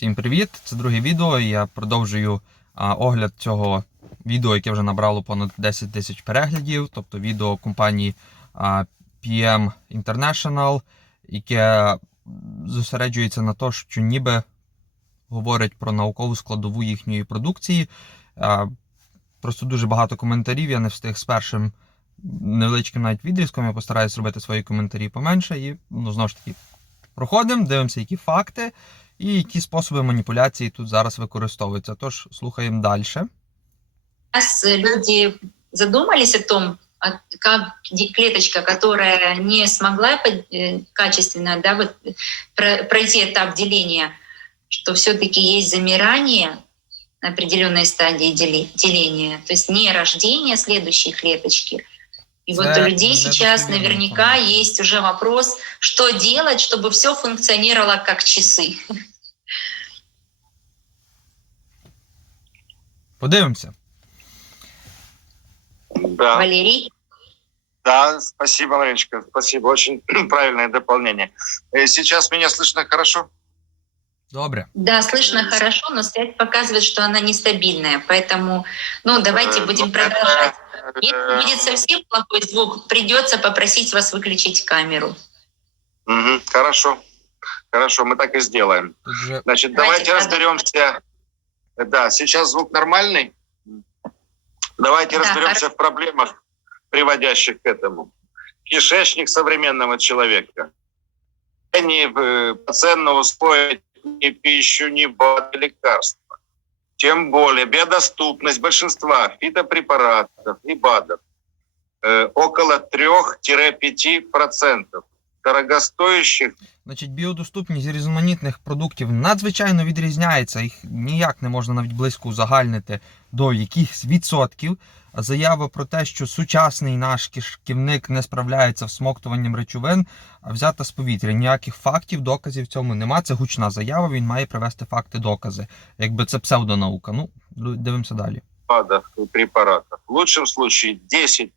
Всім привіт! Це друге відео. Я продовжую а, огляд цього відео, яке вже набрало понад 10 тисяч переглядів. Тобто відео компанії а, PM International, яке зосереджується на те, що ніби говорить про наукову складову їхньої продукції. А, просто дуже багато коментарів. Я не встиг з першим невеличким навіть відрізком. Я постараюсь зробити свої коментарі поменше. І ну, знову ж таки проходимо, дивимося, які факти і які способи маніпуляції тут зараз використовуються. Тож слухаємо далі. Сейчас люди задумались о том, а как ди- клеточка, которая не смогла под- э, качественно да, вот, про- пройти этап деления, что все-таки есть замирание на определенной стадии дели- деления, то есть не рождение следующей клеточки. И вот Это у людей сейчас недостоверная наверняка информация. есть уже вопрос, что делать, чтобы все функционировало как часы. Подивимося. Да, Валерий? да, спасибо, Мариночка, спасибо, очень правильное дополнение. Э, Сейчас меня слышно хорошо? Добре. Да, слышно хорошо, но связь показывает, что она нестабильная. Поэтому, ну, давайте Э, будем ну, продолжать. это, Если э, будет совсем плохой звук, придется попросить вас выключить камеру. мгм, Хорошо, хорошо, мы так и сделаем. Значит, Давайте давайте разберемся. Да, сейчас звук нормальный. Давайте Да, разберемся в проблемах, приводящих к этому. Кишечник современного человека. Не э, ценно усвоить ни пищу, ни БАД, ни лекарства. Тем более биодоступность большинства фитопрепаратов и БАДов э, около 3-5% дорогостоящих Значить, біодоступність різноманітних продуктів надзвичайно відрізняється. Їх ніяк не можна навіть близько узагальнити до якихось відсотків. А Заява про те, що сучасний наш кишківник не справляється з всмоктуванням речовин, а взята з повітря. Ніяких фактів, доказів в цьому нема. Це гучна заява. Він має привести факти, докази. Якби це псевдонаука. Ну, дивимося далі. БАДов и препаратов. В лучшем случае 10%.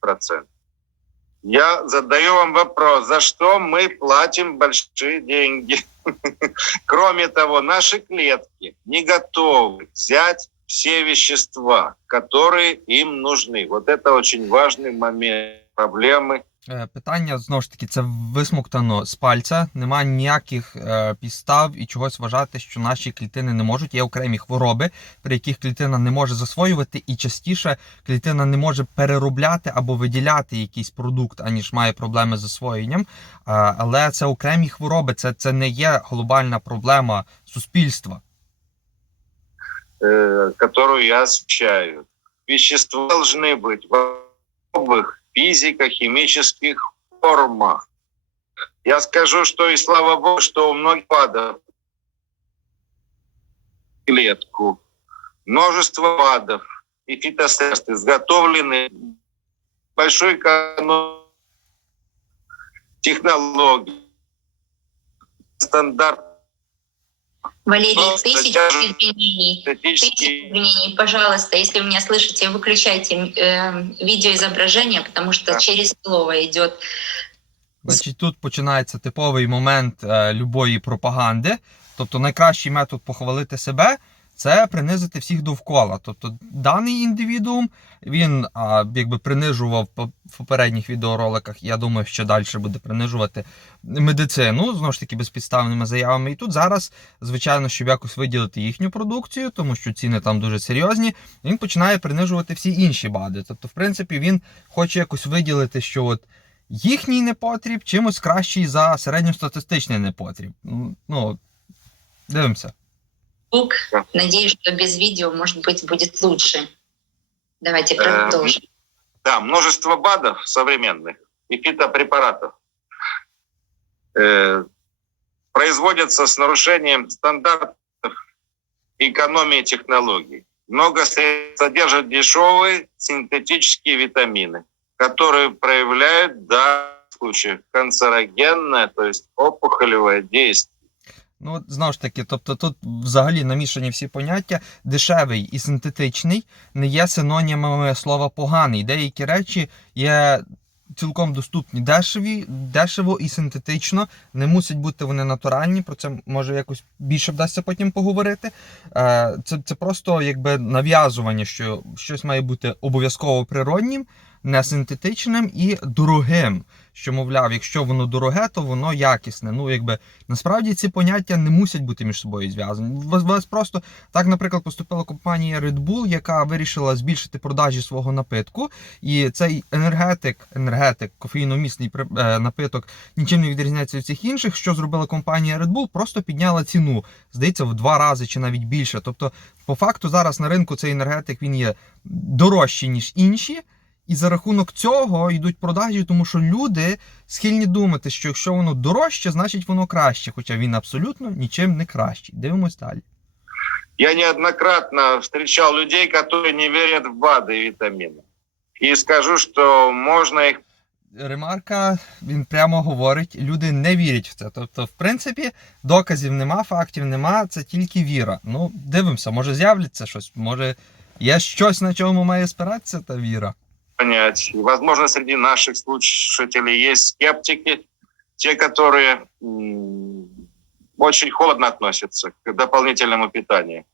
Я задаю вам вопрос, за что мы платим большие деньги? Кроме того, наши клетки не готовы взять все вещества, которые им нужны. Вот это очень важный момент проблемы. Е, Питання знову ж таки, це висмоктано з пальця. Немає ніяких е, підстав і чогось вважати, що наші клітини не можуть. Є окремі хвороби, при яких клітина не може засвоювати, і частіше клітина не може переробляти або виділяти якийсь продукт, аніж має проблеми з засвоєнням. Е, але це окремі хвороби, це, це не є глобальна проблема суспільства. э, которую я освещаю. Вещества должны быть в особых физико-химических формах. Я скажу, что и слава богу, что у многих падов клетку, множество падов и фитосредств изготовлены большой технологий, стандарт Валерий, Просто тысячу тяжесть извинений. Тысячу синтетический извинений. Пожалуйста, если вы меня слышите, выключайте э, видеоизображение, потому что Да. через слово идет. Значить, тут починається типовий момент е, любої пропаганди. Тобто найкращий метод похвалити себе це принизити всіх довкола. Тобто даний індивідуум він а, якби принижував в попередніх відеороликах. Я думаю, що далі буде принижувати медицину знову ж таки безпідставними заявами. І тут зараз, звичайно, щоб якось виділити їхню продукцію, тому що ціни там дуже серйозні. Він починає принижувати всі інші БАДи. Тобто, в принципі, він хоче якось виділити, що от їхній непотріб чимось кращий за середньостатистичний непотріб. Ну, дивимося. Звук. Да. Надеюсь, что без видео, может быть, будет лучше. Давайте Э, продолжим. Да, множество БАДов современных и фитопрепаратов э, производятся с нарушением стандартов экономии технологий. Много средств содержат дешевые синтетические витамины, которые проявляют в данном случае канцерогенное, то есть опухолевое действие. Ну, знову ж таки, тобто тут взагалі намішані всі поняття. Дешевий і синтетичний не є синонімами слова поганий. Деякі речі є цілком доступні дешеві, дешево і синтетично. Не мусять бути вони натуральні. Про це може якось більше вдасться потім поговорити. Е, Це, це просто якби нав'язування, що щось має бути обов'язково природнім, не синтетичним і дорогим. Що, мовляв, якщо воно дороге, то воно якісне. Ну, якби насправді ці поняття не мусять бути між собою зв'язані. Вас, вас просто так, наприклад, поступила компанія Red Bull, яка вирішила збільшити продажі свого напитку. І цей енергетик, енергетик, кофеїномісний е, напиток нічим не відрізняється від всіх інших. Що зробила компанія Red Bull? Просто підняла ціну, здається, в два рази чи навіть більше. Тобто, по факту, зараз на ринку цей енергетик він є дорожчий, ніж інші. І за рахунок цього йдуть продажі, тому що люди схильні думати, що якщо воно дорожче, значить воно краще, хоча він абсолютно нічим не кращий. Дивимось далі. Я неоднократно встречал людей, которые не верят в БАДы и витамины. И скажу, что можно их Ремарка, він прямо говорить, люди не вірять в це. Тобто, в принципі, доказів нема, фактів нема, це тільки віра. Ну, дивимося, може з'являться щось, може є щось, на чому має спиратися та віра. Понять. Возможно, среди наших слушателей есть скептики, те, которые очень холодно относятся к дополнительному питанию.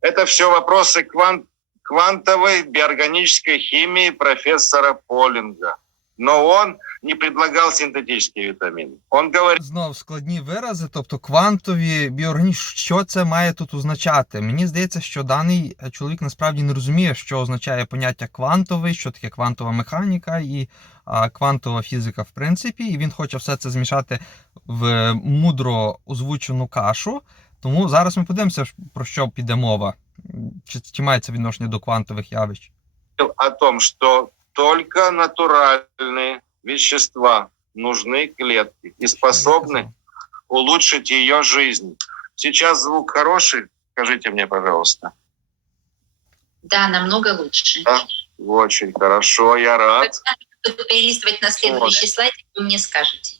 Это все вопросы кван- квантовой биорганической химии профессора Полинга. Но он не предлагал синтетические витамины. Он говорит, Знов складні вирази, тобто квантові, біорганічні, що це має тут означати? Мені здається, що даний е, чоловік насправді не розуміє, що означає поняття квантовий, що таке квантова механіка і а, квантова фізика, в принципі, і він хоче все це змішати в мудро озвучену кашу. Тому зараз ми подивимося, про що піде мова. Чи, чи має це відношення до квантових явищ? о том, что только натуральные вещества нужны клетке и способны улучшить ее жизнь. Сейчас звук хороший, скажите мне, пожалуйста. Да, намного лучше. Да. Очень хорошо, я рад. Буду перелистывать на следующий слайд, вы мне скажете.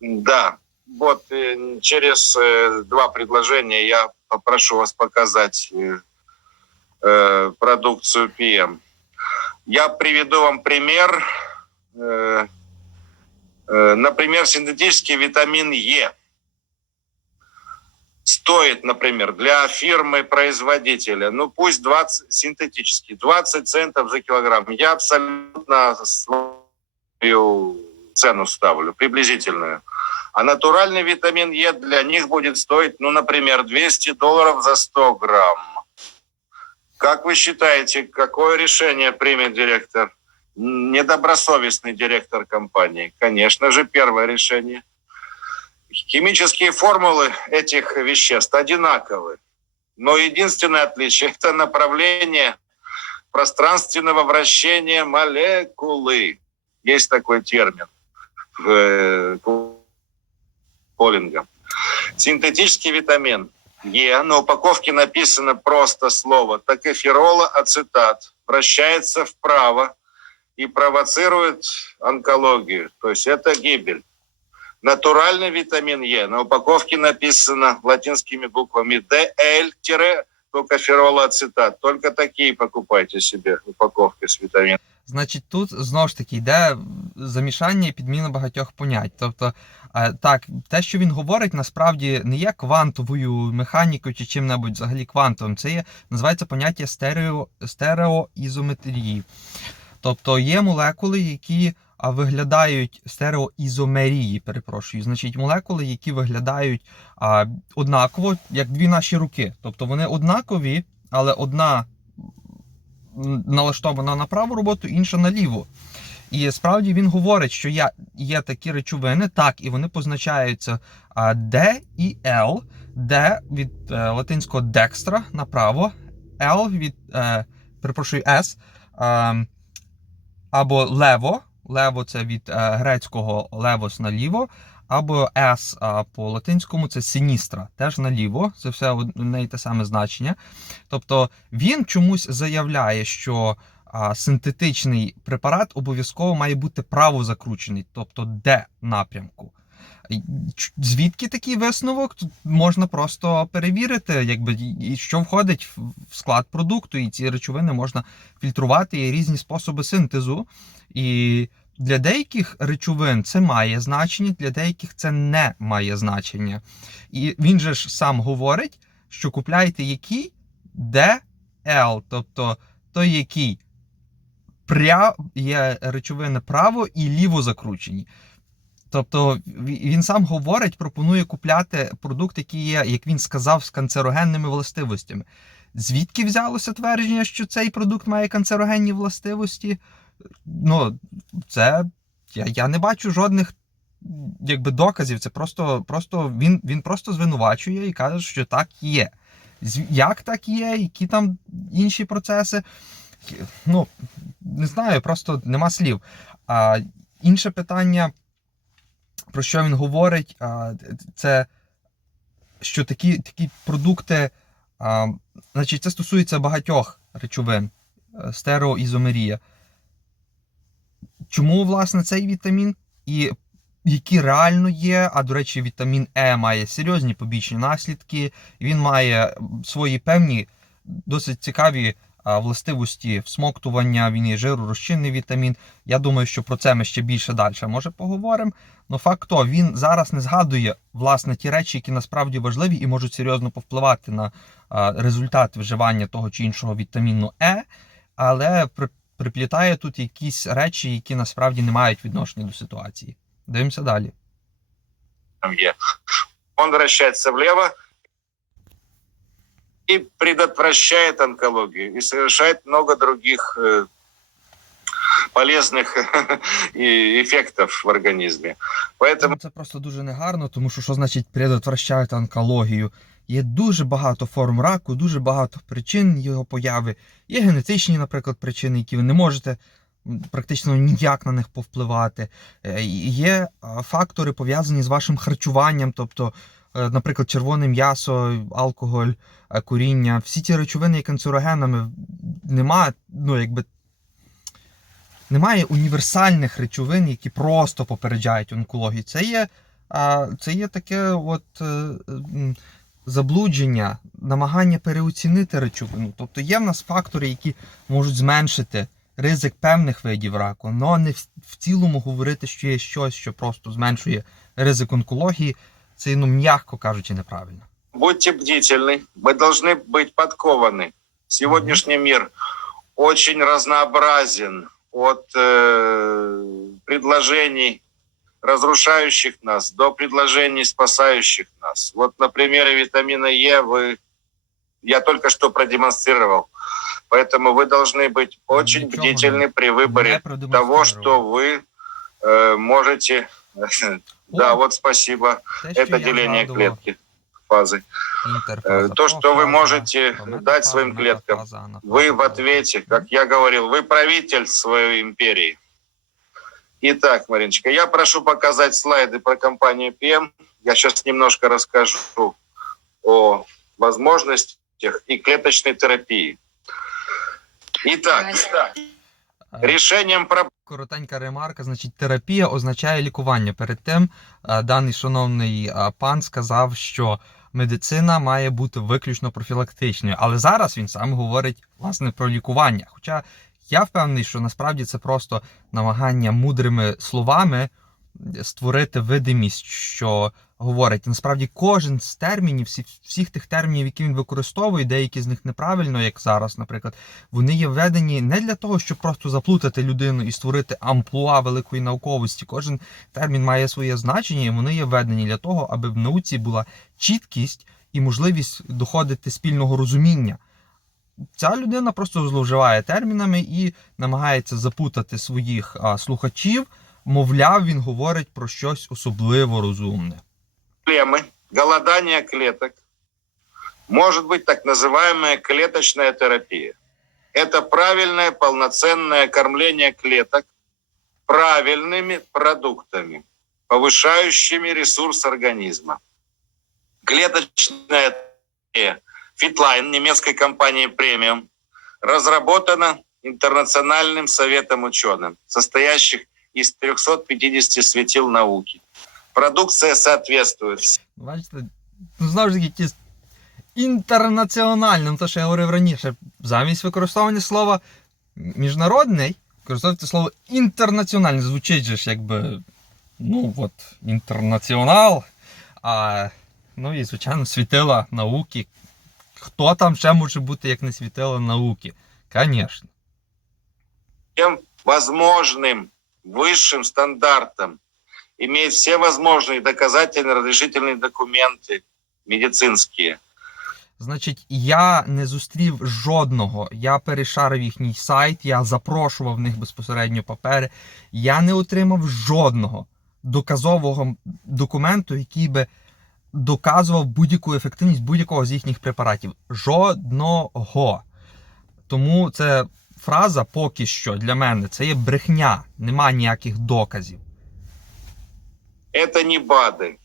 Да, вот э, через э, два предложения я попрошу вас показать э, продукцию PM. Я приведу вам пример. Э, э, например, синтетический витамин Е стоит, например, для фирмы-производителя, ну пусть 20, синтетический, 20 центов за килограмм. Я абсолютно свою цену ставлю, приблизительную. А натуральный витамин Е для них будет стоить, ну, например, 200 долларов за 100 грамм. Как вы считаете, какое решение примет директор? Недобросовестный директор компании. Конечно же, первое решение. Химические формулы этих веществ одинаковы. Но единственное отличие – это направление пространственного вращения молекулы. Есть такой термин в э, Полинга. Синтетический витамин Е. На упаковке написано просто слово токоферола-ацетат. Вращается вправо и провоцирует онкологию. То есть это гибель. Натуральный витамин Е. На упаковке написано латинскими буквами DL-токоферола-ацетат. Только такие покупайте себе упаковки с витамином. Значить, тут знову ж таки йде замішання і підміна багатьох понять. Тобто, е, так, те, що він говорить, насправді не є квантовою механікою чи чим-небудь взагалі квантовим. Це є називається поняття стерео, стереоізометрії. Тобто є молекули, які виглядають стереоізомерії, перепрошую. Значить, молекули, які виглядають а, однаково, як дві наші руки. Тобто вони однакові, але одна налаштована на праву роботу, інша на ліву. І справді він говорить, що є, такі речовини, так, і вони позначаються D і L. D від е, латинського dextra направо, L від, е, перепрошую, S, е, або лево. Лево це від е, грецького левос наліво, або С по латинському це синістра, теж наліво. Це все одне і те саме значення. Тобто він чомусь заявляє, що а, синтетичний препарат обов'язково має бути право закручений, тобто Д напрямку. І Звідки такий висновок? Тут можна просто перевірити, якби і що входить в склад продукту, і ці речовини можна фільтрувати, є різні способи синтезу. І для деяких речовин це має значення, для деяких це не має значення. І він же ж сам говорить, що купляйте який DL, тобто той, який пря... є речовини право і ліво закручені. Тобто він сам говорить, пропонує купляти продукт, який є, як він сказав, з канцерогенними властивостями. Звідки взялося твердження, що цей продукт має канцерогенні властивості? Ну, це я, я не бачу жодних якби, доказів. Це просто, просто він, він просто звинувачує і каже, що так є. Як так є, які там інші процеси? Ну, не знаю, просто нема слів. А інше питання, про що він говорить, це що такі, такі продукти, значить, це стосується багатьох речовин, е, стереоізомерія. Чому, власне, цей вітамін? І які реально є, а до речі, вітамін Е має серйозні побічні наслідки, він має свої певні досить цікаві властивості всмоктування, він є жиру, розчинний вітамін. Я думаю, що про це ми ще більше далі може поговоримо. Но факт то, він зараз не згадує власне ті речі, які насправді важливі і можуть серйозно повпливати на результат вживання того чи іншого вітаміну Е, але приплітає тут якісь речі, які насправді не мають відношення до ситуації. Дивимося далі. там Е. Он вращается влево и предотвращает онкологию и совершает много других э, полезных и эффектов в организме. Поэтому Ну, Це просто дуже негарно, тому що що значить предотвращають онкологію? Є дуже багато форм раку, дуже багато причин його появи. Є генетичні, наприклад, причини, які ви не можете м, практично ніяк на них повпливати. Е, і Є а, фактори пов'язані з вашим харчуванням, тобто, е, наприклад, червоне м'ясо, алкоголь, е, куріння. Всі ці речовини є канцерогенами. Немає, ну якби немає універсальних речовин, які просто попереджають онкологію. Це є, це є таке от, е, заблудження, намагання переоцінити речовину. Тобто є в нас фактори, які можуть зменшити ризик певних видів раку, але не в цілому говорити, що є щось, що просто зменшує ризик онкології Це, ну, м'яко кажучи, неправильно. будьте бдительны, мы должны быть подкованы. Сегодняшний мир очень разнообразен от э, предложений, разрушающих нас, до предложений, спасающих нас. Вот на примере витамина Е вы, я только что продемонстрировал. Поэтому вы должны быть очень Ничего бдительны при выборе Не того, продемонстрував. что вы э, можете... Да, вот спасибо. Это деление клетки фазы. Э, то, что вы можете дать своим клеткам. Вы в ответе, как я говорил, вы правитель своей империи. Итак, Мариночка, я прошу показать слайды про компанию PM. Я сейчас немножко расскажу о возможностях и клеточной терапии. Итак, Е, проблем Коротенька ремарка, значить, терапія означає лікування. Перед тим е, даний шановний е, пан сказав, що медицина має бути виключно профілактичною. Але зараз він сам говорить власне про лікування. Хоча я впевнений, що насправді це просто намагання мудрими словами створити видимість, що говорить. Насправді кожен з термінів, всі, всіх тих термінів, які він використовує, деякі з них неправильно, як зараз, наприклад, вони є введені не для того, щоб просто заплутати людину і створити амплуа великої науковості. Кожен термін має своє значення, і вони є введені для того, аби в науці була чіткість і можливість доходити спільного розуміння. Ця людина просто зловживає термінами і намагається запутати своїх а, слухачів Мовляв, він говорить про щось особливо розумне. проблемы голодания клеток может быть так называемая клеточная терапия. Это правильное полноценное кормление клеток правильными продуктами, повышающими ресурс организма. Клеточная терапия Fitline немецкой компании Premium разработана Интернациональным советом ученым, состоящих из 350 светил науки. Продукция соответствует Бачите, ну знову ж таки, якісь інтернаціональним, то що я говорив раніше, замість використовування слова міжнародний, використовуєте слово інтернаціональний. Звучить же ж якби, ну от, інтернаціонал. А, ну і, звичайно, світила науки. Хто там ще може бути, як не світила науки? Звісно. всем возможным высшим стандартам, иметь все возможные доказательные разрешительные документы медицинские. Значить, я не зустрів жодного. Я перешарив їхній сайт, я запрошував в них безпосередньо папери. Я не отримав жодного доказового документу, який би доказував будь-яку ефективність будь-якого з їхніх препаратів. Жодного. Тому це фраза поки що для мене це є брехня. Нема ніяких доказів. Это не БАДы.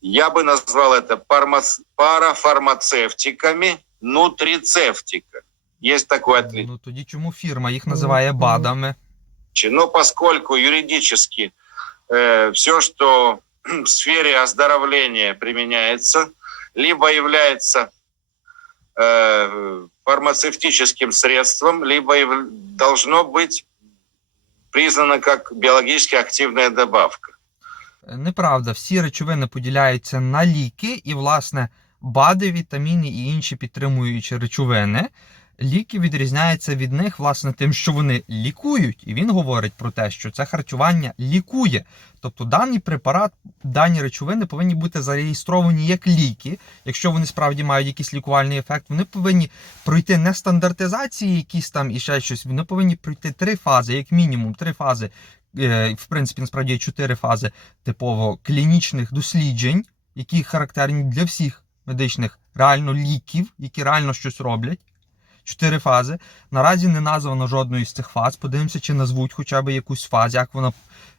Я бы назвал это пармас- парафармацевтиками, нутрицевтика. Есть такое отличие. Ну тоді чому фірма їх називає БАДами? Но поскольку юридически все, что в сфере оздоровления применяется, либо является э, фармацевтическим средством, либо должно быть признано как биологически активная добавка. Неправда, всі речовини поділяються на ліки, і, власне, БАДи, вітаміни і інші підтримуючі речовини. Ліки відрізняються від них, власне, тим, що вони лікують. І він говорить про те, що це харчування лікує. Тобто даний препарат, дані речовини повинні бути зареєстровані як ліки. Якщо вони справді мають якийсь лікувальний ефект, вони повинні пройти не стандартизації, якісь там і ще щось. Вони повинні пройти три фази, як мінімум, три фази. е, В принципі, насправді чотири фази типово клінічних досліджень, які характерні для всіх медичних реально ліків, які реально щось роблять. Чотири фази. Наразі не названо жодної з цих фаз. Подивимося, чи назвуть хоча б якусь фазу, як вона,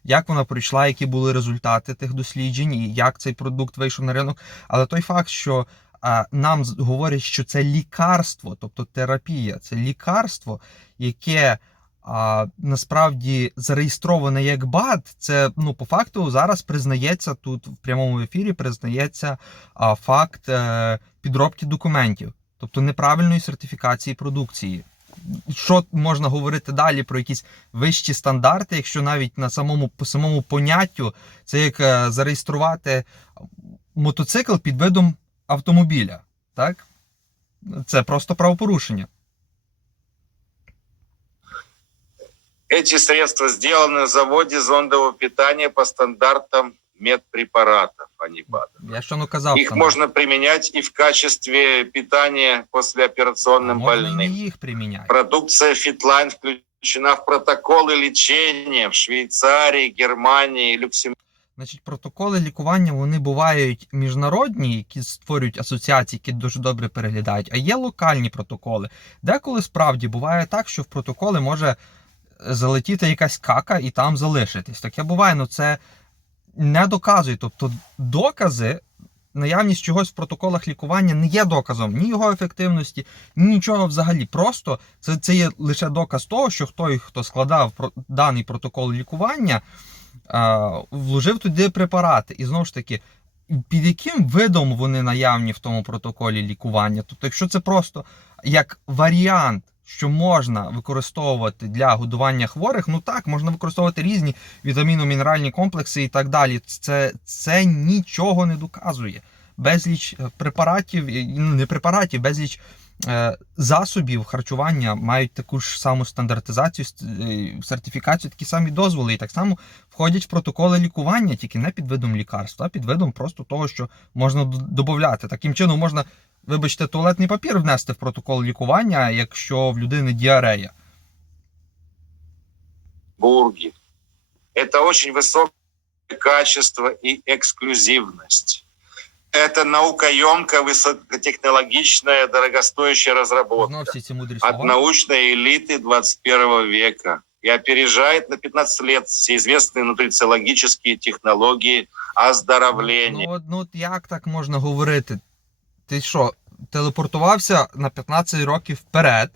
як вона пройшла, які були результати тих досліджень і як цей продукт вийшов на ринок. Але той факт, що а, нам говорять, що це лікарство, тобто терапія, це лікарство, яке а, насправді зареєстроване як БАД, це ну по факту зараз признається тут в прямому ефірі. Признається а, факт е, підробки документів, тобто неправильної сертифікації продукції. Що можна говорити далі про якісь вищі стандарти, якщо навіть на самому по самому поняттю це як е, зареєструвати мотоцикл під видом автомобіля, так? Це просто правопорушення. Эти средства сделаны на заводе зондового питания по стандартам медпрепаратов, а не БАДов. Я що ну казав, Их там, можно применять и в качестве питания послеоперационным можна і не больным. їх приміняти. Продукция Fitline включена в протоколы лечения в Швейцарии, Германии, Люксембурге. Значить, протоколи лікування вони бувають міжнародні, які створюють асоціації, які дуже добре переглядають, а є локальні протоколи. Деколи справді буває так, що в протоколи може залетіти якась кака і там залишитись. Таке буває, але це не доказує. Тобто докази, наявність чогось в протоколах лікування не є доказом ні його ефективності, ні нічого взагалі. Просто це, це є лише доказ того, що той, хто складав даний протокол лікування, а, вложив туди препарати. І знову ж таки, під яким видом вони наявні в тому протоколі лікування? Тобто, якщо це просто як варіант, що можна використовувати для годування хворих, ну так, можна використовувати різні вітаміно-мінеральні комплекси і так далі. Це, це нічого не доказує. Безліч е, препаратів, ну не препаратів, безліч засобів харчування мають таку ж саму стандартизацію, ст- е, сертифікацію, такі самі дозволи, і так само входять в протоколи лікування, тільки не під видом лікарства, а під видом просто того, що можна д- додати. Таким чином можна, вибачте, туалетний папір внести в протокол лікування, якщо в людини діарея. Это очень высокое качество и эксклюзивность. Это наукоемкая, высокотехнологичная, дорогостоящая Знову разработка всі ці мудрі от слова. научной элиты 21 века и опережает на 15 лет все известные нутрициологические технологии оздоровления. Ну, от- ну от як так можна говорити? Ти що, телепортувався на 15 років вперед,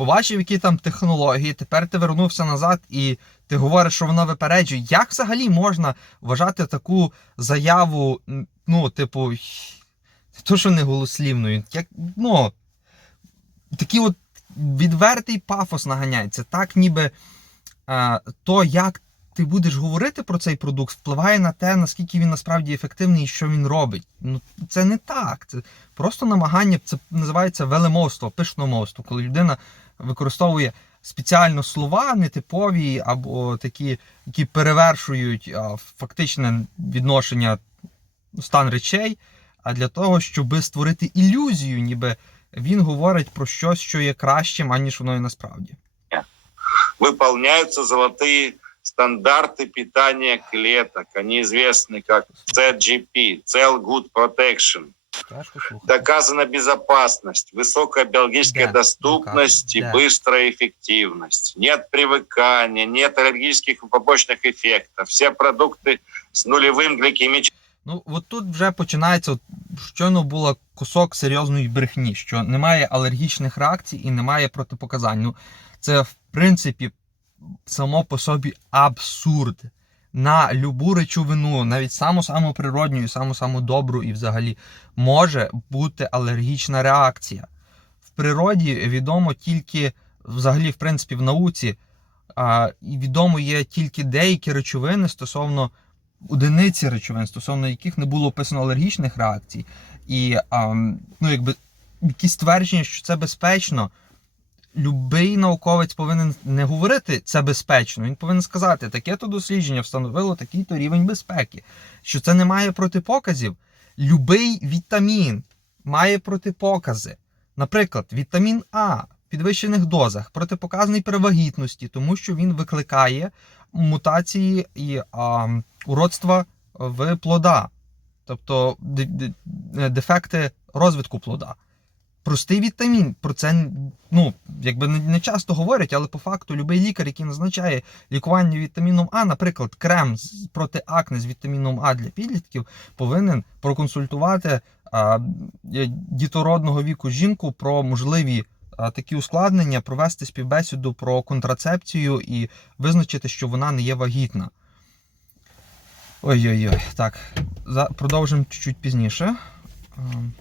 Побачив, які там технології, тепер ти вернувся назад і ти говориш, що воно випереджує. Як взагалі можна вважати таку заяву, ну, типу, то, що не голослівною, як, ну, такі от відвертий пафос наганяється. Так, ніби е, то, як ти будеш говорити про цей продукт, впливає на те, наскільки він насправді ефективний і що він робить. Ну, це не так. Це просто намагання, це називається велемовство, пишномовство, коли людина використовує спеціально слова нетипові або такі, які перевершують а, фактичне відношення стан речей, а для того, щоб створити ілюзію, ніби він говорить про щось, що є кращим, аніж воно є насправді. Выполняются золотые стандарты питания клеток. Они известны как CGP, Cell Good Protection. Тяжко слухати. Доказана безопасность, высокая биологическая Да, доступность и доказано, да. быстрая эффективность. Нет привыкания, нет аллергических и побочных эффектов. Все продукты с нулевым гликемическим Ну, от тут вже починається, от, щойно була кусок серйозної брехні, що немає алергічних реакцій і немає протипоказань. Ну, це в принципі само по собі абсурд. На любу речовину, навіть саму саму природню, і саму саму добру, і взагалі може бути алергічна реакція. В природі відомо тільки, взагалі, в принципі, в науці відомо є тільки деякі речовини стосовно одиниці речовин, стосовно яких не було описано алергічних реакцій. І ну, якби якісь твердження, що це безпечно. Любий науковець повинен не говорити це безпечно. Він повинен сказати, таке то дослідження встановило такий-то рівень безпеки, що це не має протипоказів. Любий вітамін має протипокази. Наприклад, вітамін А в підвищених дозах протипоказаний при вагітності, тому що він викликає мутації і а, уродства в плода, тобто де- де- дефекти розвитку плода. Простий вітамін, про це ну, якби не, часто говорять, але по факту будь-який лікар, який назначає лікування вітаміном А, наприклад, крем проти акне з вітаміном А для підлітків, повинен проконсультувати а, дітородного віку жінку про можливі такі ускладнення, провести співбесіду про контрацепцію і визначити, що вона не є вагітна. Ой-ой-ой, так, продовжимо чуть-чуть пізніше. Ем,